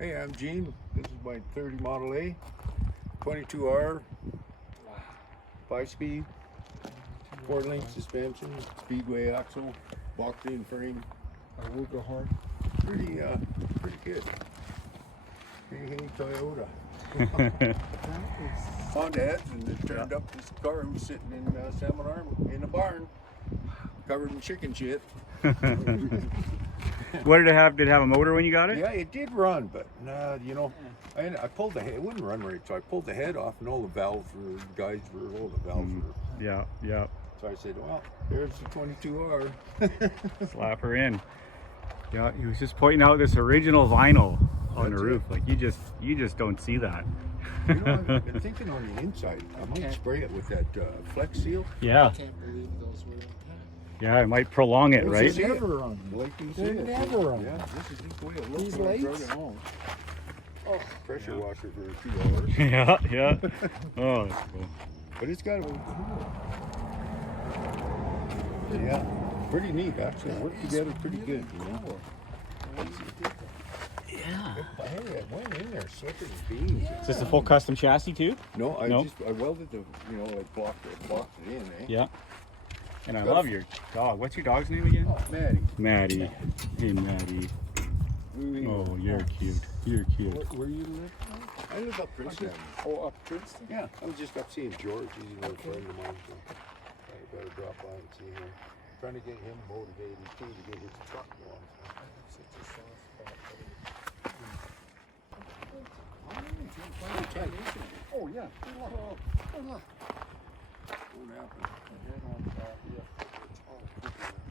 Hey, I'm Gene. This is my 30 Model A, 22R, 5-speed, 4-link suspension, speedway axle, box-in frame. Pretty good. Pretty Toyota. Honda heads, and it turned up this car was sitting in Seminar in a barn, covered in chicken shit. What did it have? Did it have a motor when you got it? Yeah, it did run, but you know, I pulled the head. It wouldn't run right, so I pulled the head off, and all the valves were all the valves were. Yeah, yeah. So I said, well, there's the 22R. Slap her in. Yeah, he was just pointing out this original vinyl on the roof. Like you just don't see that. You know, I've been thinking on the inside, I might spray it with that Flex Seal. Yeah. I can't believe those were intact. Yeah, it might prolong it, right? They never run. Like you They said. never run. Yeah, this is the way it looks These when I drove lights? it home. Oh, pressure washer for $2. Yeah, yeah. Oh, that's cool. But it's got to be yeah, pretty neat actually. Worked together pretty good, you know. Yeah. Hey, it went in there slicker than beans. Is this a full custom chassis too? No, I No? welded the, you know, like blocked it in, eh? Yeah. And I love your dog. What's your dog's name again? Oh, Maddie. Maddie. Hey, Maddie. Oh, you're cute. You're cute. Where you live? I live up Princeton. Oh, up Princeton. Yeah, I was just up seeing George. He's an old friend of mine. So I better drop by and see him. Trying to get him motivated too to get his truck going. I have such a soft spot for it. Oh, yeah. What happened? Right on top, yeah. It's all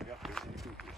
Yep, there's some coopers.